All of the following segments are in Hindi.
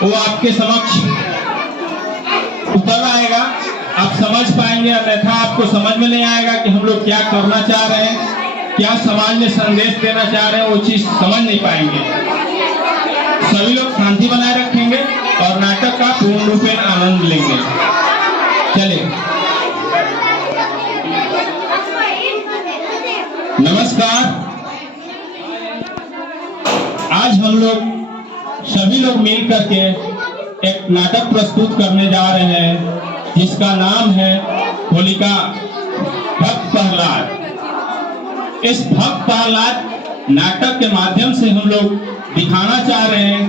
वो आपके समक्ष उतर आएगा, आप समझ पाएंगे, अन्यथा आपको समझ में नहीं आएगा कि हम लोग क्या करना चाह रहे हैं, क्या समाज में संदेश देना चाह रहे हैं, वो चीज समझ नहीं पाएंगे। सभी लोग शांति बनाए रखेंगे और नाटक का पूर्ण रूपेण आनंद लेंगे। चलिए, नमस्कार। आज हम लोग सभी लोग मिल करके एक नाटक प्रस्तुत करने जा रहे हैं जिसका नाम है होलिका भक्त प्रहलाद। इस भक्त प्रहलाद नाटक के माध्यम से हम लोग दिखाना चाह रहे हैं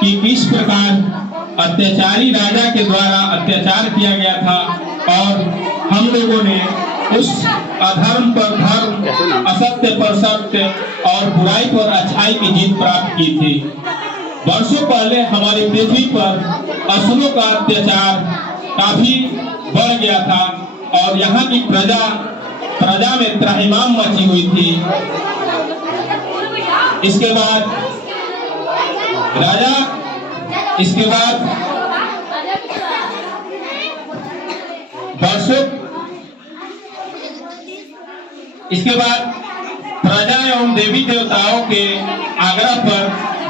कि किस प्रकार अत्याचारी राजा के द्वारा अत्याचार किया गया था और हम लोगों ने उस अधर्म पर धर्म, असत्य पर सत्य और बुराई पर अच्छाई की जीत प्राप्त की थी। वर्षों पहले हमारी पृथ्वी पर असुरों का अत्याचार काफी बढ़ गया था और यहाँ की प्रजा में त्राहिमाम मची हुई थी। इसके बाद प्रजा एवं देवी देवताओं के आग्रह पर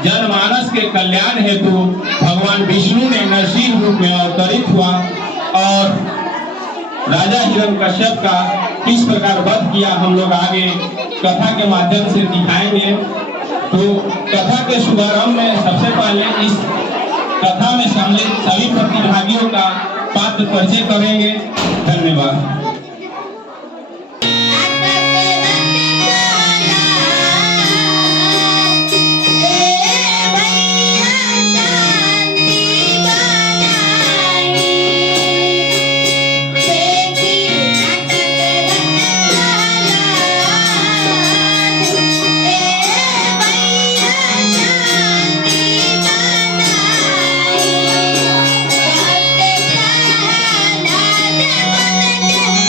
जनमानस के कल्याण हेतु भगवान विष्णु ने नरसिंह रूप में अवतरित हुआ और राजा हिरण्यकश्यप का किस प्रकार वध किया हम लोग आगे कथा के माध्यम से दिखाएंगे। तो कथा के शुभारंभ में सबसे पहले इस कथा में सम्मिलित सभी प्रतिभागियों का पात्र परिचय करेंगे। धन्यवाद। Yeah.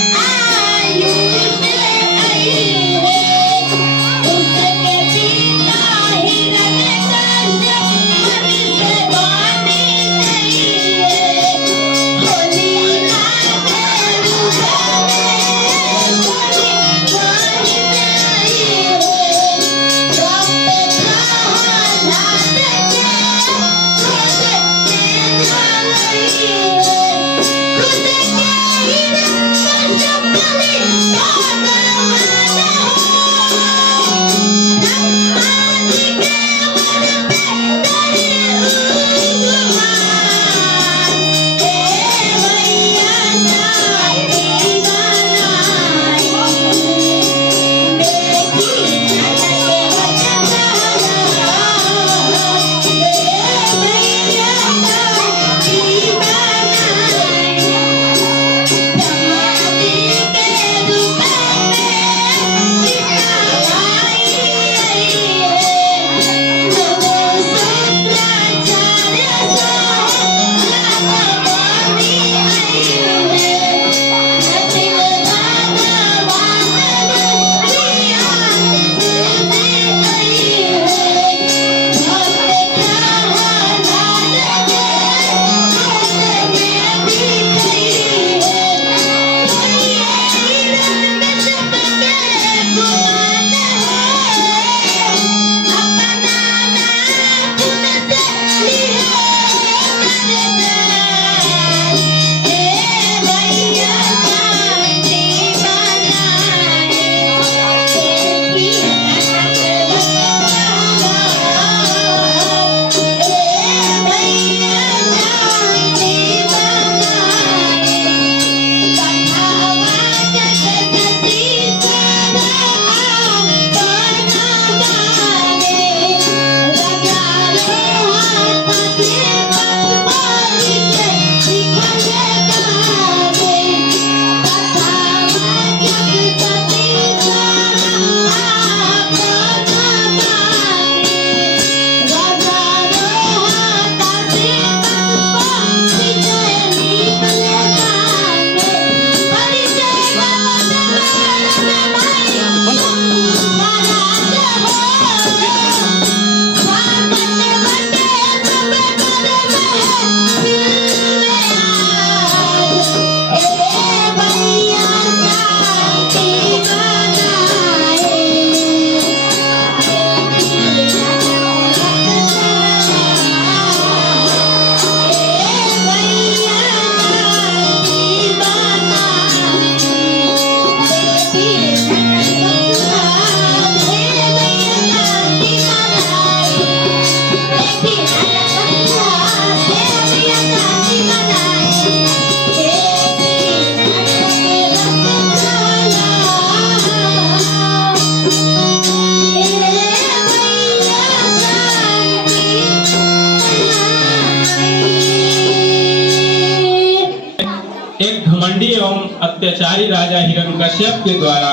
एक घमंडी एवं अत्याचारी राजा हिरण्यकश्यप के द्वारा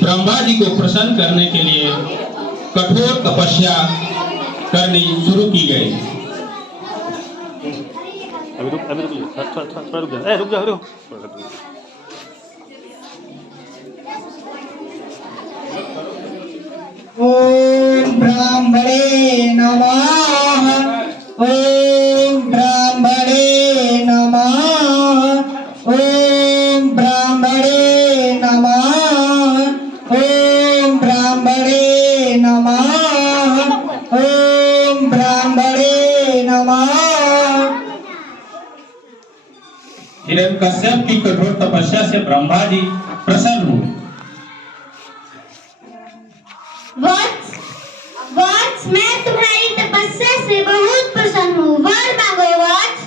ब्रह्मा जी को प्रसन्न करने के लिए कठोर तपस्या करनी शुरू की गई। अभी रुक जा, रुक जा। ओम ब्राह्मणे नमः। ओम ब्राह्मणे नमः। ओम ब्राह्मणे नमः। ओम ब्राह्मणे नमः। ओम ब्राह्मणे नमः। हिरण्यकश्यप की कठोर तपस्या से ब्रह्मा जी प्रसन्न हुए। वत्स, मैं तुम्हारी तपस्या से बहुत प्रसन्न हूँ। वर मांगो वत्स।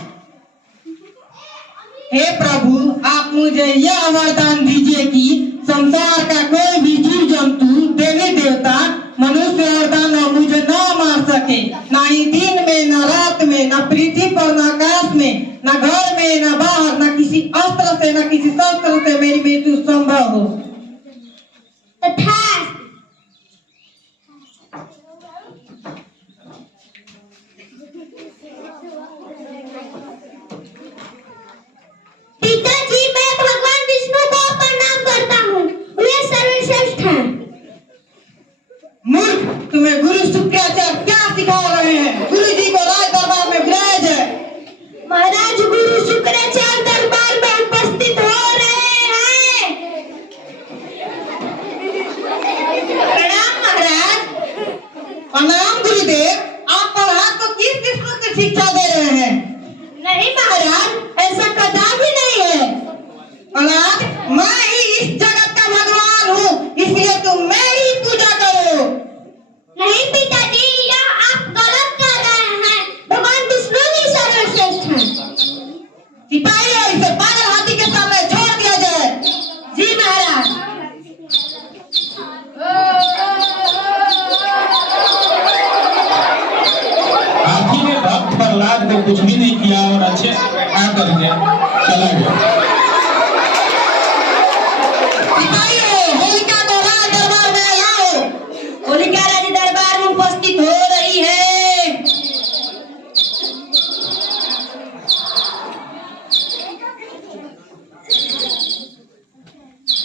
हे प्रभु, आप मुझे यह वरदान दीजिए कि संसार का कोई भी जीव जंतु, देवी देवता, मनुष्य और दानव मुझे न मार सके, न ही दिन में, न रात में, न पृथ्वी पर, न आकाश में, न घर में, न बाहर, न किसी अस्त्र से, न किसी शस्त्र से मेरी मृत्यु संभव हो। तथास्तु। पिताजी, मैं भगवान विष्णु को प्रणाम करता हूँ। वे सर्वश्रेष्ठ हैं। मूर्ख, तुम्हें गुरु शुक्राचार्य क्या सिखा रहे हैं? गुरु जी को राज दरबार में बुलाया जाए। महाराज, गुरु शुक्राचार्य दरबार में उपस्थित हो रहे हैं। प्रणाम महाराज। प्रणाम गुरुदेव। आप प्रहलाद को किस किस्म की शिक्षा दे रहे हैं? नहीं महाराज, ऐसा कदापि नहीं है। प्रहलाद, मैं ही इस जगत का भगवान हूँ, इसलिए तुम मेरी पूजा करो। नहीं पिताजी, यह आप गलत कर रहे हैं। भगवान विष्णु ही सर्वश्रेष्ठ हैं। सिपाहियों, इसे पागल हाथी के सामने छोड़ दिया जाए। जी महाराज। हाथी ने भक्त प्रहलाद को कुछ भी नहीं किया और अच्छे आकर के चला गया। सिपाहियों, होलिका को राज दरबार में लाओ। होलिका राज दरबार में उपस्थित हो रही है।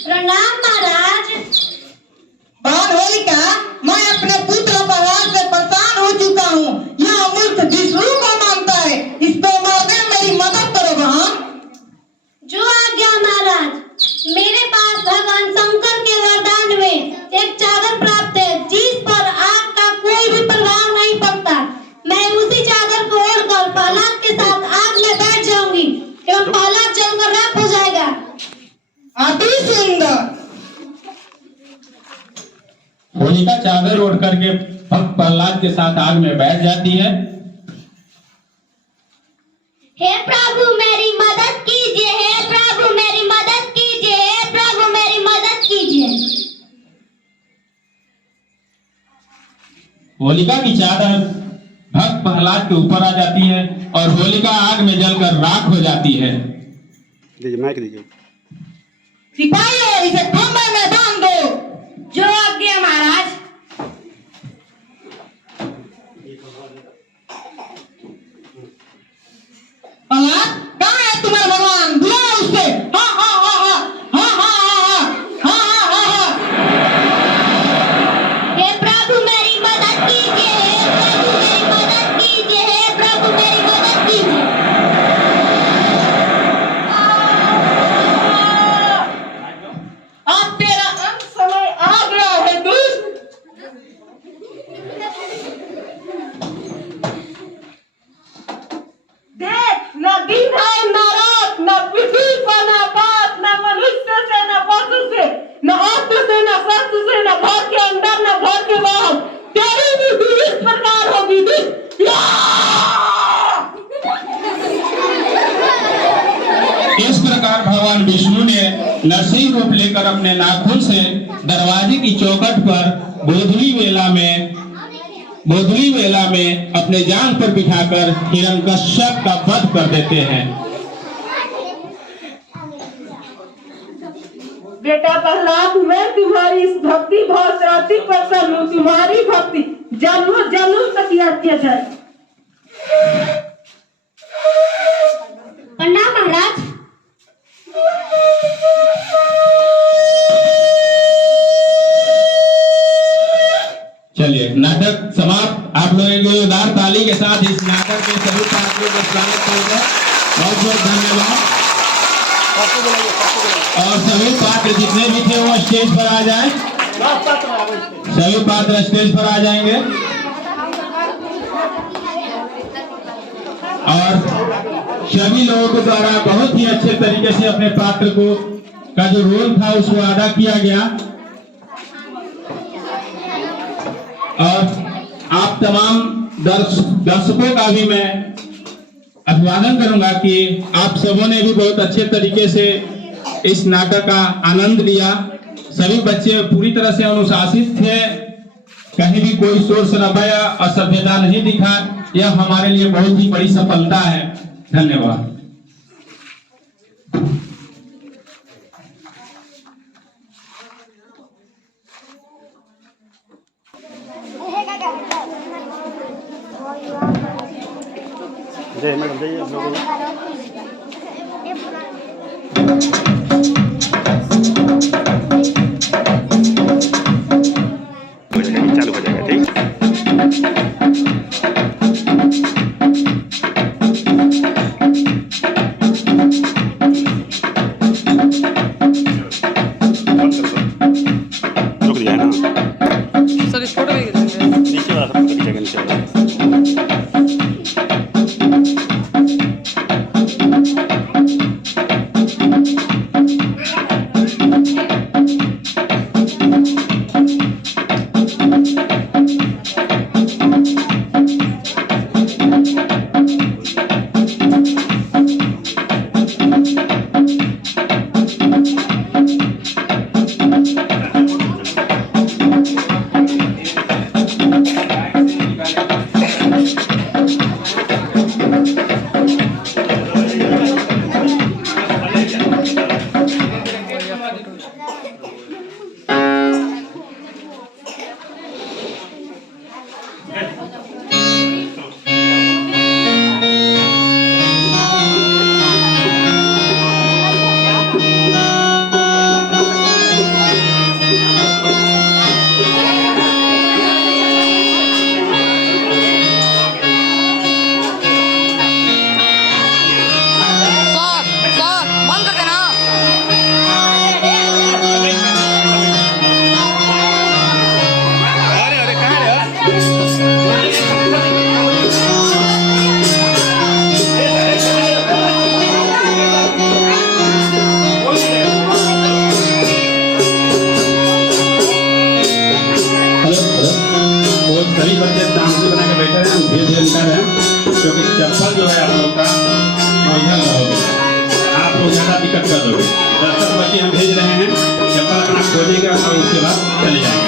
प्रणाम महाराज। बहन होलिका, मैं अपने पुत्र प्रहलाद से परेशान हो चुका हूँ। यह मूर्ख विष्णु को मानता है, इसको मारने में मेरी मदद करो बहन। जो आज्ञा महाराज। मेरे पास भगवान शंकर के वरदान में एक चादर प्राप्त है, जिस पर आग का कोई भी प्रभाव नहीं पड़ता। मैं उसी चादर को ओढ़कर प्रहलाद के साथ आग में बैठ जाऊंगी एवं प्रहलाद जलकर राख हो जाएगा। अति सुंदर। होलिका चादर ओढ़ करके भक्त प्रहलाद के साथ आग में बैठ जाती है। हे प्रभु मेरी मदद कीजिए। हे प्रभु मेरी मदद कीजिए। हे प्रभु मेरी मदद कीजिए। होलिका की चादर भक्त प्रहलाद के ऊपर आ जाती है और होलिका आग में जलकर राख हो जाती है। माइक दीजिए। सिपाहियों, इसे खंभे में बांध दो। जो आज्ञा महाराज। प्रहलाद, कहाँ है तुम्हारा भगवान? बुलाओ उससे। हाँ हाँ हाँ हाँ हाँ हाँ हाँ हाँ हाँ हाँ हाँ। हे प्रभु मेरी मदद कीजिए। हे प्रभु मेरी मदद कीजिए। हे प्रभु मेरी मदद कीजिए। अब तेरा अंत समय आ गया है दुष्ट। देख, न दिन है न रात, न पृथ्वी पर न आकाश, न मनुष्य से न पशु से, न अस्त्र से न शस्त्र से, न घर के अंदर न घर के बाहर, तेरी विधि इस प्रकार होगी। इस प्रकार भगवान विष्णु ने नरसिंह रूप लेकर अपने नाखून से दरवाजे की चौखट पर गोधूली वेला में अपने जांग पर बिठाकर हिरण्यकश्यप का वध कर देते हैं। बेटा प्रहलाद, मैं तुम्हारी इस भक्ति भाव से अति प्रसन्न हूँ। तुम्हारी भक्ति जन्मों जन्म तक याद किया जाए। प्रणाम महाराज। चलिए, नाटक समाप्त। आप लोग एक जोरदार ताली के साथ इस नाटक के सभी पात्रों का स्वागत करते हैं। बहुत बहुत धन्यवाद। और सभी पात्र जितने भी थे वो स्टेज पर आ जाएं। सभी पात्र स्टेज पर आ जाएंगे और सभी लोगों के द्वारा बहुत ही अच्छे तरीके से अपने पात्र को का जो रोल था उसको अदा किया गया। और आप तमाम दर्शकों का भी मैं अभिवादन करूंगा कि आप सबों ने भी बहुत अच्छे तरीके से इस नाटक का आनंद लिया। सभी बच्चे पूरी तरह से अनुशासित थे, कहीं भी कोई शोर शराबा या असभ्यता नहीं दिखा। यह हमारे लिए बहुत ही बड़ी सफलता है। धन्यवाद। जय मैडम, जय चालू हो जाएगा। ठीक, रुक दिया है ना सर, इस फोटो भी नीचे वाला सब नीचे वाला। सभी बच्चे शांति बना के बैठे हैं, धीरे धीरे निकल रहे हैं, क्योंकि चप्पल जो है आप लोग का ओरिजिनल रहोगे, आप लोग ज्यादा दिक्कत कर दोगे। 10 बच्चे हम भेज रहे हैं, चप्पल अपना खोजेगा और उसके बाद चले जाएंगे।